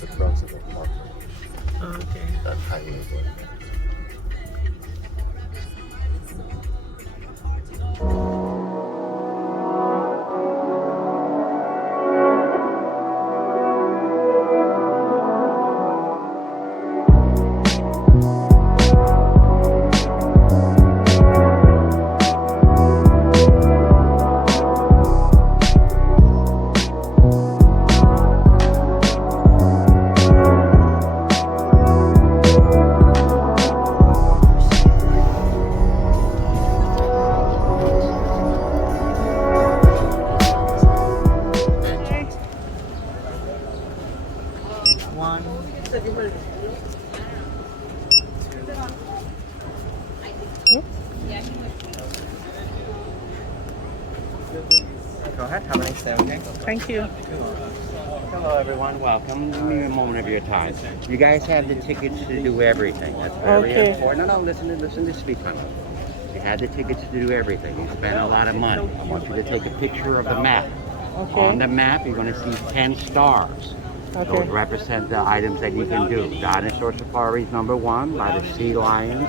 the Bronx is a park. Okay. That highway is like. One. Go ahead, have a nice day, okay? Thank you. Hello everyone, welcome. Give me a moment of your time. You guys have the tickets to do everything. That's very Okay. important. No, listen to speak on it. You have the tickets to do everything. You spend a lot of money. I want you to take a picture of the map. Okay. On the map, you're going to see 10 stars. Those Okay. represent the items that you can do. Dinosaur Safari is number 1 by the sea lions.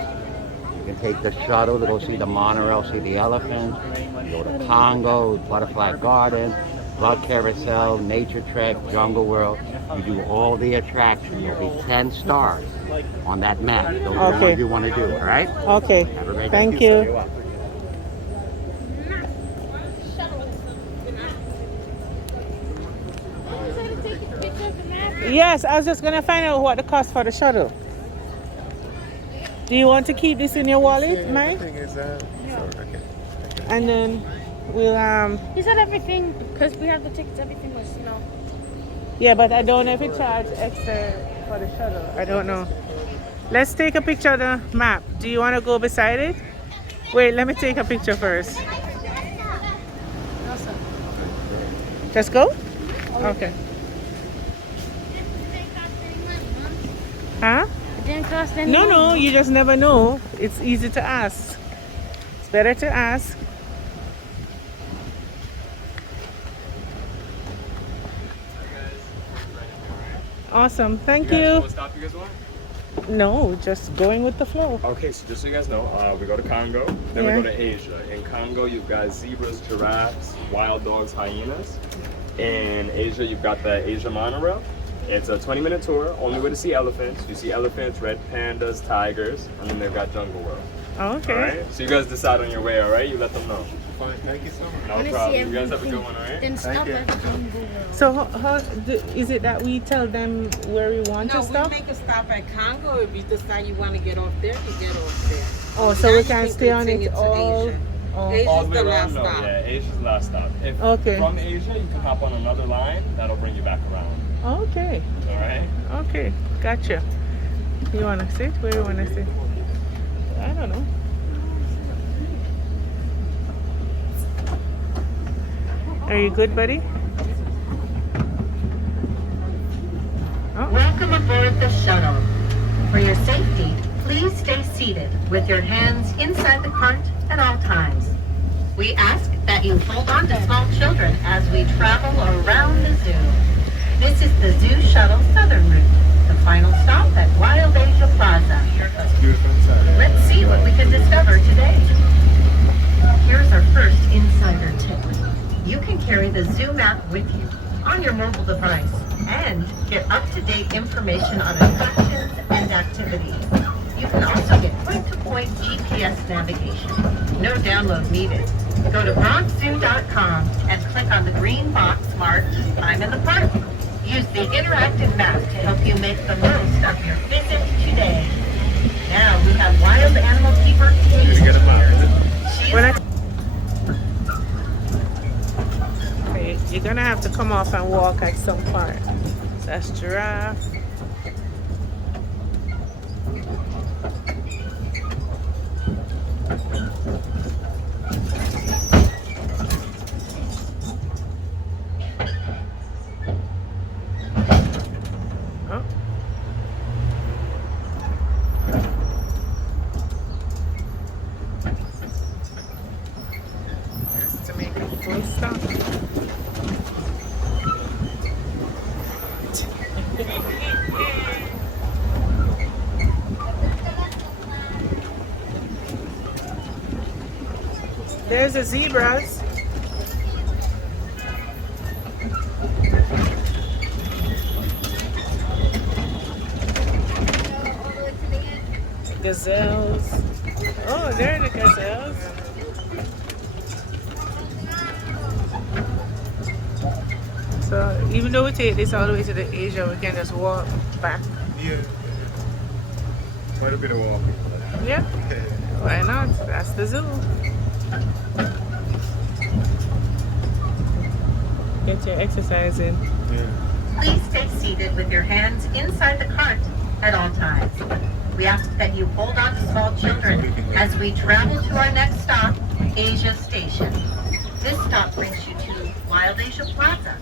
You can take the shuttle to go see the monorail, see the elephants. You go to Congo, Butterfly Garden, Blood Carousel, Nature Trek, Jungle World. You do all the attractions. There'll be 10 stars on that map. Those are the Okay. ones you want to do, all right? Okay. Have a great day. Thank You're you. welcome. Yes, I was just gonna find out what the cost for the shuttle. Do you want to keep this in your wallet, Mike? Thing is that. So, okay. And then we'll He said everything, because we have the tickets, everything was, yeah, but I don't know if it charge extra for the shuttle. I don't know. Let's take a picture of the map. Do you want to go beside it? Wait, let me take a picture first. Just go? Okay. Huh? It didn't cost any No, money. no, you just never know. It's easy to ask. It's better to ask. Awesome. Thank you. What stop you guys want? No, just going with the flow. Okay, so just so you guys know, we go to Congo, then Yeah. we go to Asia. In Congo, you've got zebras, giraffes, wild dogs, hyenas. In Asia, you've got the Asia monorail. It's a 20-minute tour, only way to see elephants. You see elephants, red pandas, tigers, and then they've got Jungle World. Okay. All right? So you guys decide on your way, all right? You let them know. Fine. Thank you so much. No Wanna see problem. You guys have a everything. good one, all right? Then stop you. at Jungle World. So is it that we tell them where we want No, to we stop? make a stop at Congo. If you decide you want to get off there, you get off there. Oh, so Now we you can stay on continue it to all. Asia. Oh, Asia's All the way the around? last No, stop. yeah, Asia's the last stop. If Okay. from Asia, you can hop on another line. That'll bring you back around, okay. all right? Okay. Gotcha. You wanna sit? Where you wanna sit? I don't know. Are you good, buddy? Oh, Welcome aboard the shuttle. For your safety, please stay seated with your hands inside the cart at all times. We ask that you hold on to small children as we travel around the zoo. This is the Zoo Shuttle Southern Route, the final stop at Wild Asia Plaza. Beautiful inside. Let's see what we can discover today. Here's our first insider tip. You can carry the zoo map with you on your mobile device and get up-to-date information on attractions and activities. You can also get point-to-point GPS navigation. No download needed. Go to bronxzoo.com and click on the green box marked I'm in the park. Use the interactive map to help you make the most of your visit today. Now we have wild animal keeper Kate Get them out. She's when okay, you're gonna have to come off and walk at some part. That's giraffe. Oh. Just to make a full stop. There's the zebras. Gazelles. Oh, there are the gazelles. So even though we take this all the way to the Asia, we can just walk back. Yeah. Quite a bit of walking. Yeah, why not? That's the zoo. Get your exercise in. Yeah. Please stay seated with your hands inside the cart at all times. We ask that you hold on to small children as we travel to our next stop, Asia Station. This stop brings you to Wild Asia Plaza,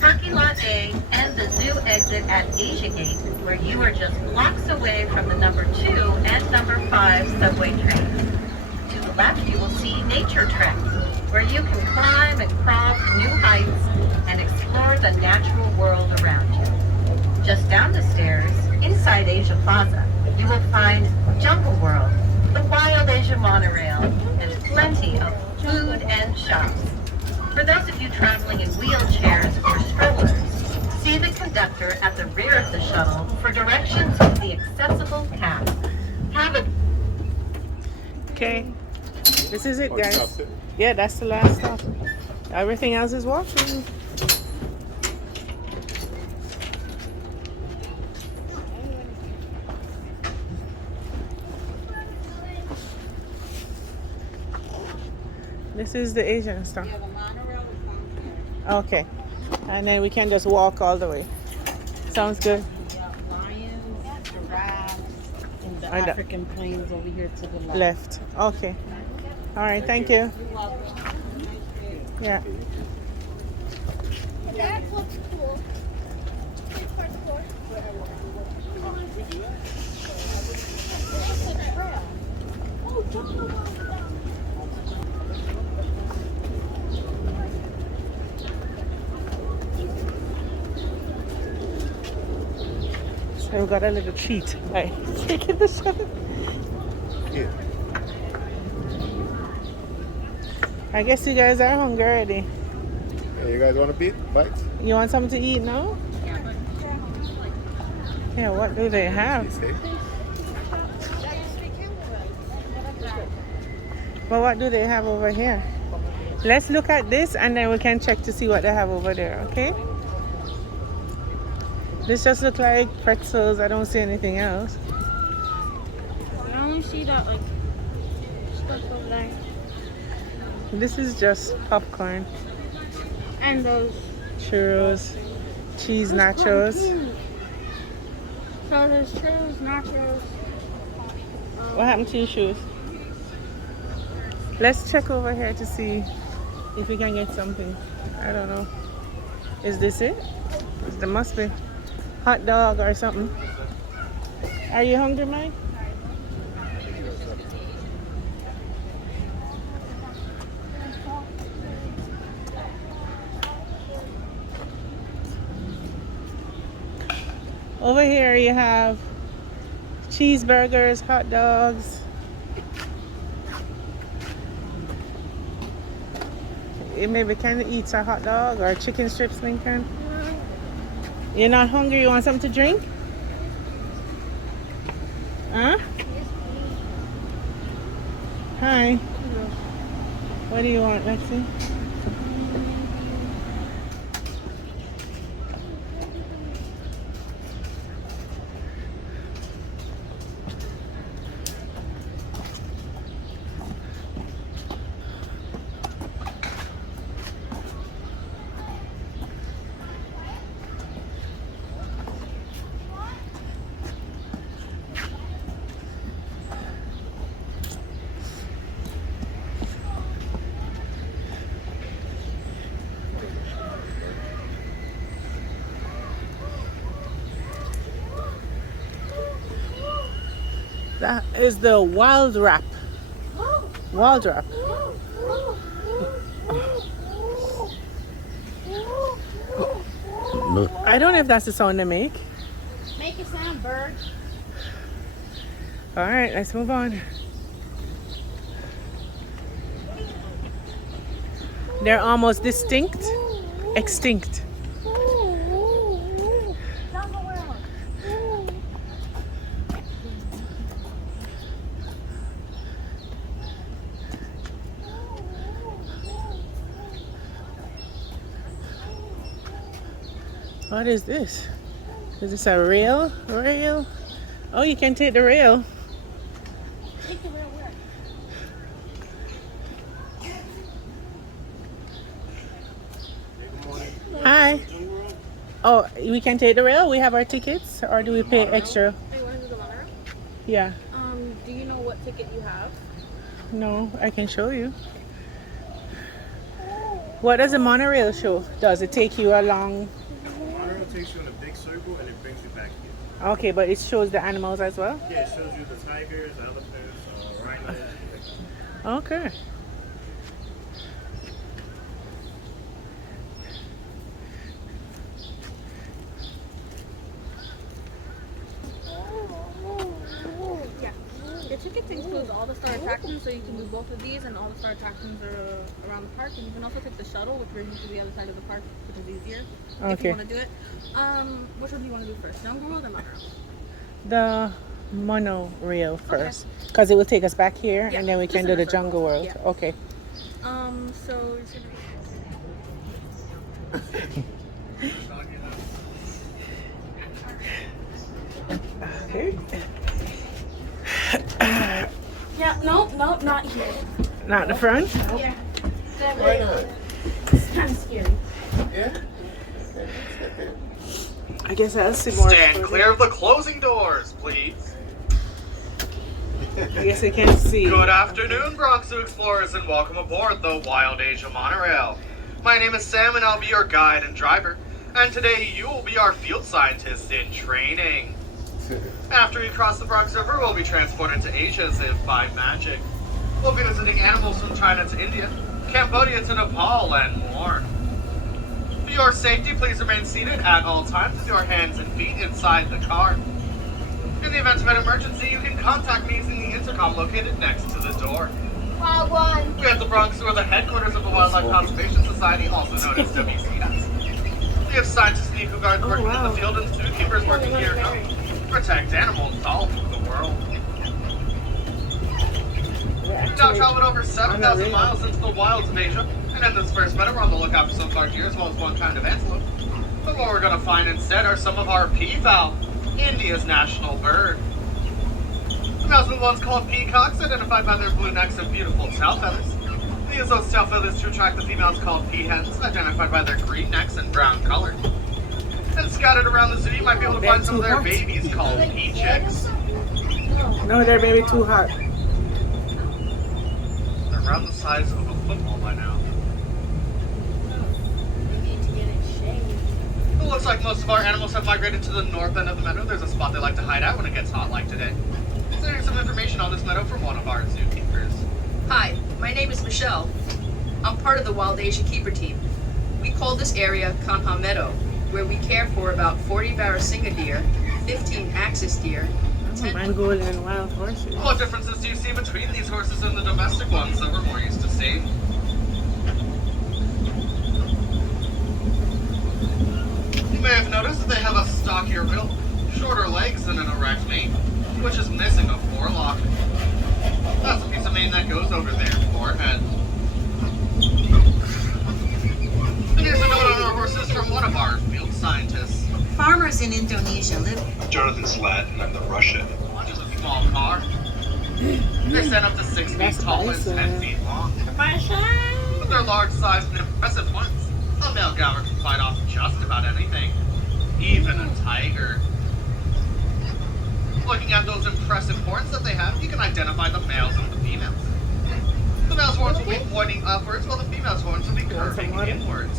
Parking Lot A, and the zoo exit at Asia Gate, where you are just blocks away from the number 2 and number 5 subway trains. To the left, you will see Nature Trek, where you can climb and crawl to new heights and explore the natural world around you. Just down the stairs, inside Asia Plaza, you will find Jungle World, the Wild Asia monorail, and plenty of food and shops. For those of you traveling in wheelchairs or strollers, see the conductor at the rear of the shuttle for directions to the accessible cab. Have a Okay, this is it, Oh, guys. that's it. Yeah, that's the last stop. Everything else is walking. This is the Asian stuff. Yeah, the monorail is down there. Okay, and then we can just walk all the way. Sounds good. Yeah, lions, giraffes, and the And the- African plains over here to the left. Left. Okay. All right. Thank you. You're welcome. Yeah. That looks cool. So we got a little treat. Right. Taking the shot. Yeah. I guess you guys are hungry already. Hey, you guys want a bit? Bites? You want something to eat now? Yeah, what do they have? You say? But what do they have over here? Let's look at this and then we can check to see what they have over there, okay? This just looks like pretzels. I don't see anything else. I only see that like stuff over there. This is just popcorn, And those. churros, cheese nachos. So there's churros, nachos. What happened to your shoes? Let's check over here to see if we can get something. I don't know. Is this it? There must be hot dog or something. Are you hungry, Mike? Over here you have cheeseburgers, hot dogs. Maybe can eat a hot dog or chicken strips, Lincoln. You're not hungry? You want something to drink? Huh? Hi. What do you want, Lexi? That is the wild wrap. Wild wrap. Look, I don't know if that's the sound they make. Take it, Sam, bird. All right, let's move on. They're almost distinct, extinct. What is this? Is this a rail? Rail? Oh, you can take the rail. Take the rail where? Hi. Oh, we can take the rail? We have our tickets? Or do we pay extra? Hey, want to do the monorail? Yeah. Do you know what ticket you have? No, I can show you. What does a monorail show? Does it take you along? Monorail takes you in a big circle and it brings you back here. Okay, but it shows the animals as well? Yeah, it shows you the tigers, elephants, rhinos. Okay. Yeah. Your tickets includes all the star attractions, so you can do both of these, and all the star attractions are around the park. And you can also take the shuttle, which brings you to the other side of the park, which is easier if Okay. you want to do it. Which one do you want to do first, Jungle World or Monorail? The monorail first. Because it will take us back here Yeah, and then we just can in do the the circle. jungle world. Yeah. Okay. So you're gonna Okay. Yeah, nope, not here. Not the front? Yeah. Why not? It's kind of scary. I guess I'll see more. Stand clear of the closing doors, please. I guess I can't see. Good afternoon, Bronx Zoo explorers, and welcome aboard the Wild Asia Monorail. My name is Sam, and I'll be your guide and driver. And today, you will be our field scientist in training. After you cross the Bronx River, we'll be transported to Asia as if by magic. We'll be visiting animals from China to India, Cambodia to Nepal, and more. For your safety, please remain seated at all times with your hands and feet inside the car. In the event of an emergency, you can contact me using the intercom located next to the door. We at the Bronx Zoo are the headquarters of the Wildlife Conservation Society, also known as WCS. We have scientists and eco-guards working in the field and zookeepers working here to help protect animals all over the world. We've now traveled over 7,000 miles into the wilds of Asia, and in this first meadow, we're on the lookout for some deer as well as one kind of antelope. But what we're going to find instead are some of our peafowl, India's national bird. The males were once called peacocks, identified by their blue necks and beautiful tail feathers. They use those tail feathers to attract the females called peahens, identified by their green necks and brown color. And scattered around the zoo, you might be able to find some of their babies called pea chicks. No, they're maybe too hot. They're around the size of a football by now. We need to get it shaved. It looks like most of our animals have migrated to the north end of the meadow. There's a spot they like to hide out when it gets hot like today. So here's some information on this meadow from one of our zookeepers. Hi, my name is Michelle. I'm part of the Wild Asia Keeper team. We call this area Kanha Meadow, where we care for about 40 Barasingha deer, 15 axis deer, I don't mind golden and wild horses. What differences do you see between these horses and the domestic ones that we're more used to seeing? You may have noticed that they have a stockier build, shorter legs, and an erect mane, which is missing a forelock. That's a piece of mane that goes over their forehead. And here's a note on our horses from one of our field scientists. Farmers in Indonesia live. I'm Jonathan Slatt, and I'm the Russian. Just a small car. They stand up to 6 feet tall and 10 feet long. With their large size and impressive horns, a male galler can fight off just about anything, even a tiger. Looking at those impressive horns that they have, you can identify the males and the females. The male's horns will be pointing upwards, while the female's horns will be curving inwards.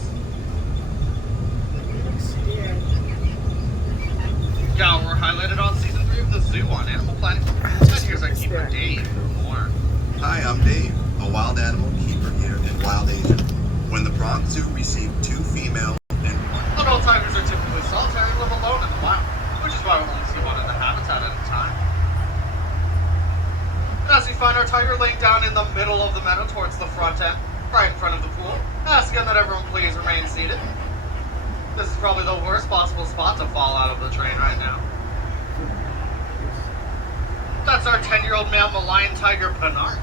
Gal were highlighted on season 3 of the Zoo on Animal Planet. And here's our keeper Dave for more. Hi, I'm Dave, a wild animal keeper here in Wild Asia. When the Bronx Zoo received 2 female and Adult tigers are typically solitary and live alone in the wild, which is why we'll only see find our tiger laying down in the middle of the meadow towards the front end, right in front of the pool, asking that everyone please remain seated. This is probably the worst possible spot to fall out of the train right now. That's our 10-year-old male Malayan tiger, Panart.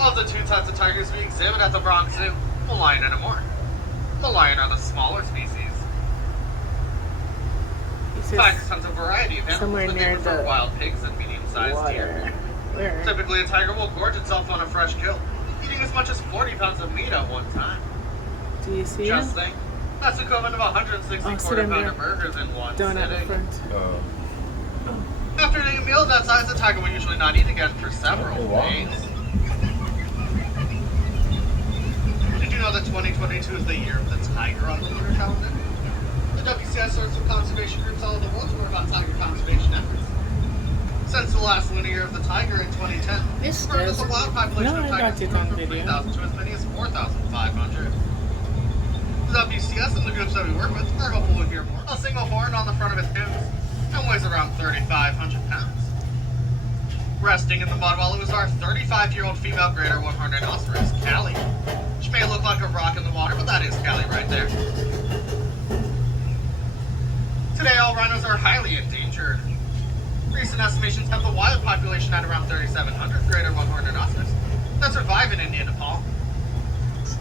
Of the two types of tigers we exhibit at the Bronx Zoo, Malayan and Amur. Malayan are the smaller species. Tigers hunt a variety of animals, somewhere but they near prefer the wild pigs and medium-sized deer. Where? Typically, a tiger will gorge itself on a fresh kill, eating as much as 40 pounds of meat at one time. Do you see Just it? think, that's equivalent of 160 quarter-pounder burgers in one Down at the sitting. front. After eating a meal of that size, the tiger will usually not eat again for several days. Did you know that 2022 is the year of the tiger on the lunar calendar? The WCI serves some conservation groups all over the world to work about tiger conservation efforts. Since the last lunar year of the tiger in 2010, the wild population of tigers has grown from 3,000 to as many as 4,500. The WCS and the groups that we work with are hopeful we'll hear more. A single horn on the front of its nose and weighs around 3,500 pounds. Resting in the mud while it was our 35-year-old female greater one-horned rhinoceros, Callie. She may look like a rock in the water, but that is Callie right there. Today, all rhinos are highly endangered. Recent estimations have the wild population at around 3,700 greater one-horned rhinoceros that survive in India and Nepal.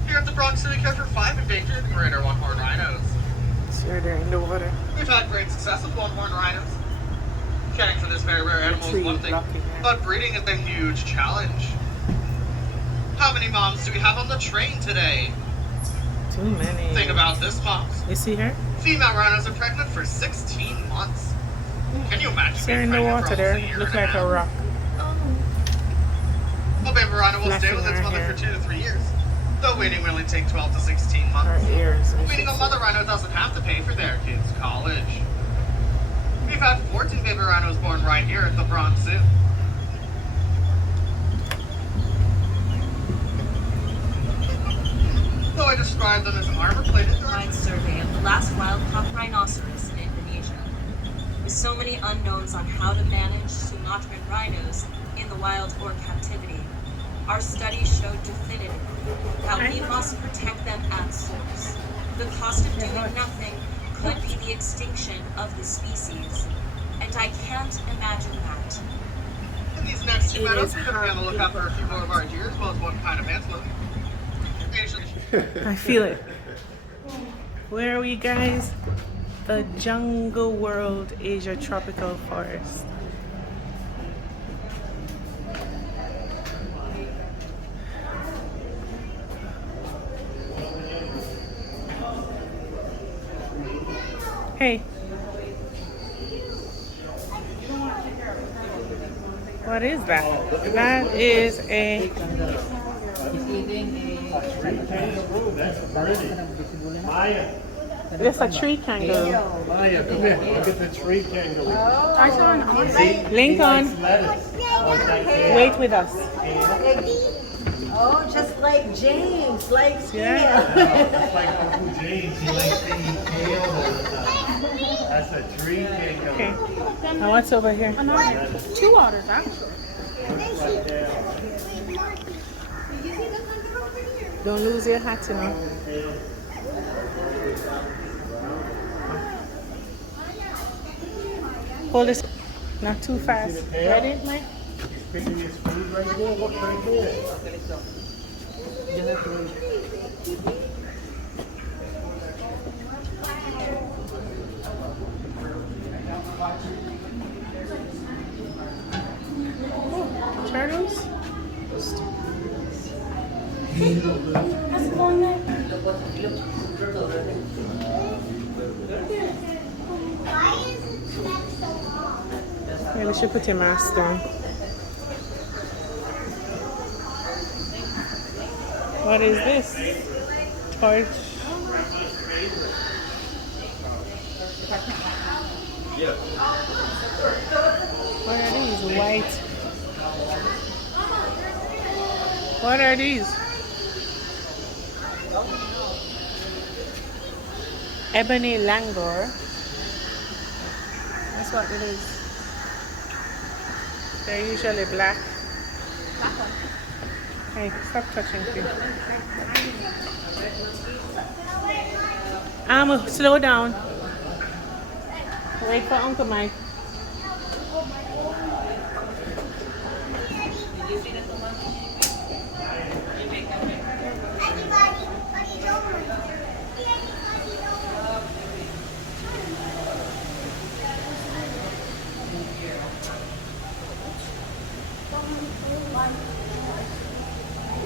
Here at the Bronx, we care for 5 endangered greater one-horned rhinos. Sure, they're in the water. We've had great success with one-horned rhinos. Caring for this very rare animal is one thing, but breeding is a huge challenge. How many moms do we have on the train today? Too many. Think about this, moms. You see her? Female rhinos are pregnant for 16 months. Can you imagine See her in the water there. Look like a rock. A baby rhino will stay Flashing with its her mother hair. for 2 to 3 years. Though waiting will only take 12 to 16 months. Her ears. Meaning a mother rhino doesn't have to pay for their kids' college. We've had 14 baby rhinos born right here at the Bronx Zoo. Though I describe them as armor-plated, Wide survey of the last wild-caught rhinoceros in Indonesia. With so many unknowns on how to manage Sumatran rhinos in the wild or captivity, our study showed definitively that we must protect them at source. The cost of doing nothing could be the extinction of the species, and I can't imagine that. in these next 2 minutes, we're going to be on the lookout for a few more of our deer, as well as one kind of antelope. I feel it. Where are we, guys? The Jungle World Asia Tropical Forest. Hey. What is that? That is a... That's a tree kangaroo. Maya, come here. Look at the tree kangaroo. Lincoln, wait with us. Oh, just like James, likes Yeah. Just like Uncle James, he likes to eat kale all the time. That's a tree kangaroo. Okay. Now what's over here? 2 otters, actually. Don't lose your hat, you know. Hold this. Not too fast. Ready, Mike? Picking his food right there. Look right there. Turtles? Maybe we should put your mask down. What is this? Torch. What are these? White. What are these? Ebony langur. That's what it is. They're usually black. Hey, stop touching me. Slow down. Wait for Uncle Mike.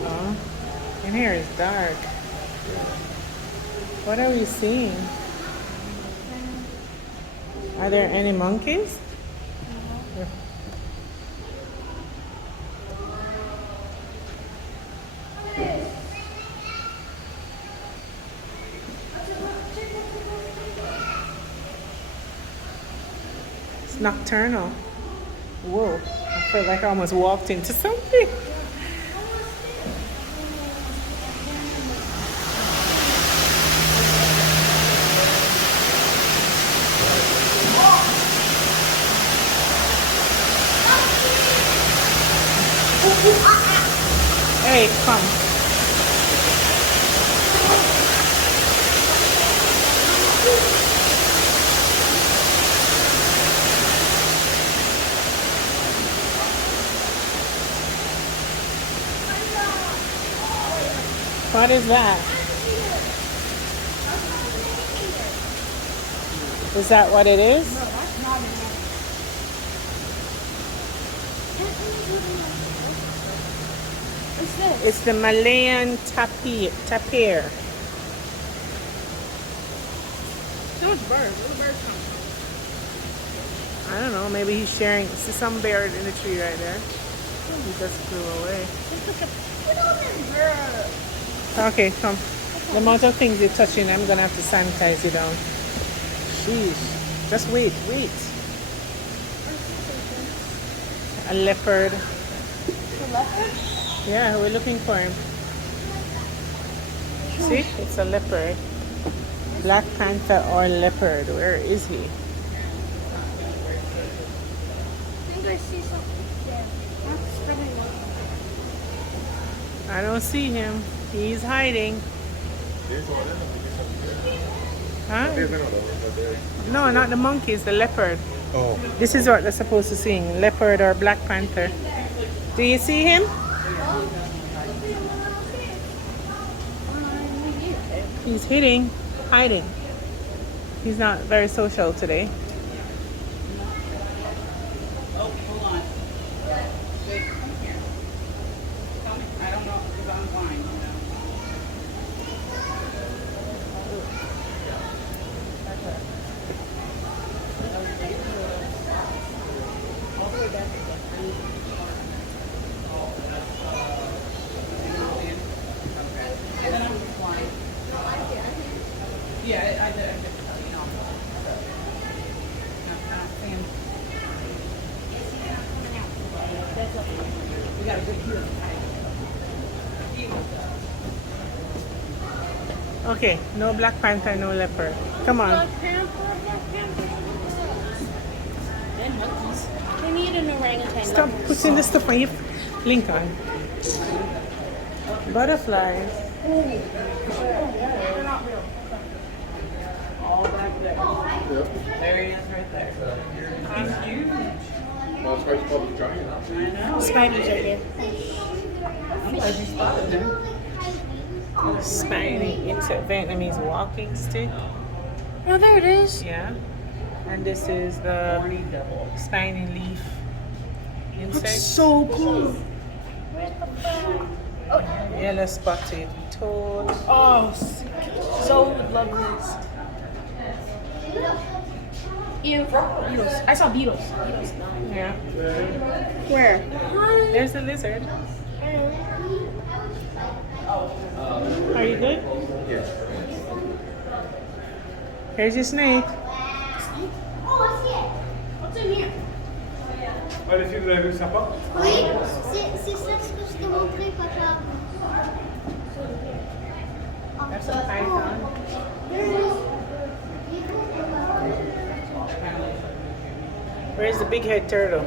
Oh, in here is dark. What are we seeing? Are there any monkeys? It's nocturnal. Whoa, I felt like I almost walked into something. Hey, come. What is that? Is that what it is? No, that's not an ant. What's this? It's the Malayan tapir. So much birds. Where the birds come from? I don't know. Maybe he's sharing. See some bird in the tree right there. He just flew away. Okay, come. The amount of things you're touching, I'm gonna have to sanitize you down. Sheesh. Just wait. A leopard. A leopard? Yeah, we're looking for him. See? It's a leopard. Black panther or leopard. Where is he? I think I see something there. That's spinning. I don't see him. He's hiding. Huh? No, not the monkeys, the leopard. Oh. This is what they're supposed to sing. Leopard or Black Panther. Do you see him? He's hiding. He's not very social today. Oh, hold on. Wait, come here. I don't know because I'm blind, you know. Yeah, I did. You know. We got a good view. Okay, no Black Panther, no leopard. Come on. Black Panther. And monkeys. They need an orangutan. Stop putting the stuff on your Lincoln. Butterflies. All back there. There he is right there. He's huge. Well, that's why it's called the giant. I know. Spidey's right there. I'm glad you spotted him. Spiny insect Vietnamese walking stick. Oh, there it is. Yeah. And this is the spiny leaf insect. That's so cool. Yellow spotted toad. Oh, so lovely. Beetles. I saw beetles. Yeah. Where? There's the lizard. Are you good? Yes. Here's your snake. Oh, I see it. What's in here? Allez, si vous l'avez vu, sympa. Oui, c'est ça ce que je t'ai montré, papa. That's a python. Where's the big head turtle?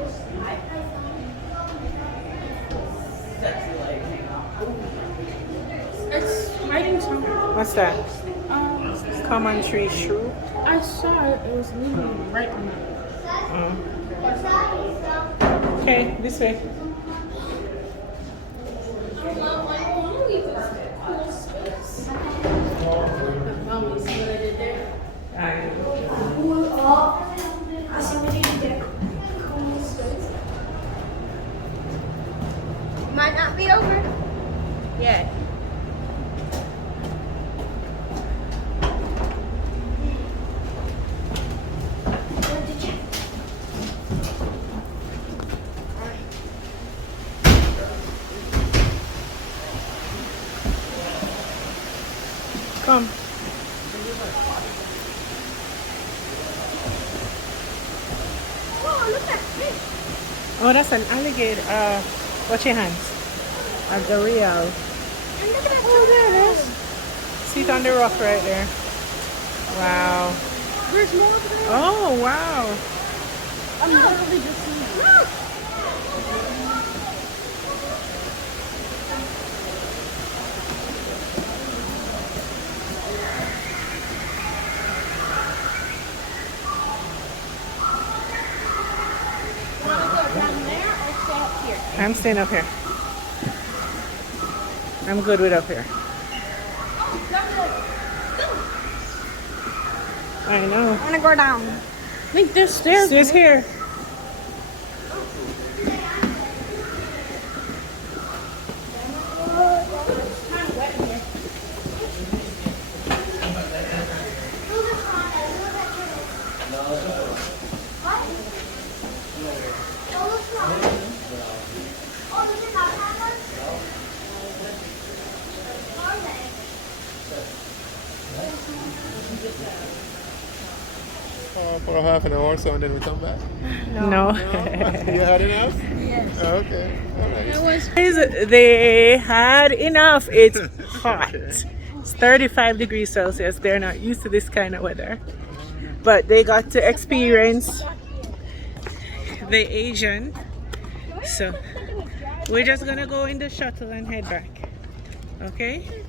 hiding somewhere. What's that? Um, Common tree shrew. I saw it. It was leaning right on it. Okay, this way. Mommy, see what I did there? Might not be over. Yeah. Come. Oh, look at this. Oh, that's an alligator. Watch your hands. A gharial. And look at that. Oh, there it is. See it on the rock right there. Wow. There's more over there. Oh, wow. I'm literally just seeing it. Want to go down there or stay up here? I'm staying up here. I'm good with up here. I know. I want to go down. I think there's stairs. Stairs here. For a half an hour or so, and then we come back. No. You had enough? Yes. Okay. All right. They had enough. It's hot. It's 35 degrees Celsius. They're not used to this kind of weather. But they got to experience the Asian. So we're just going to go in the shuttle and head back. Okay?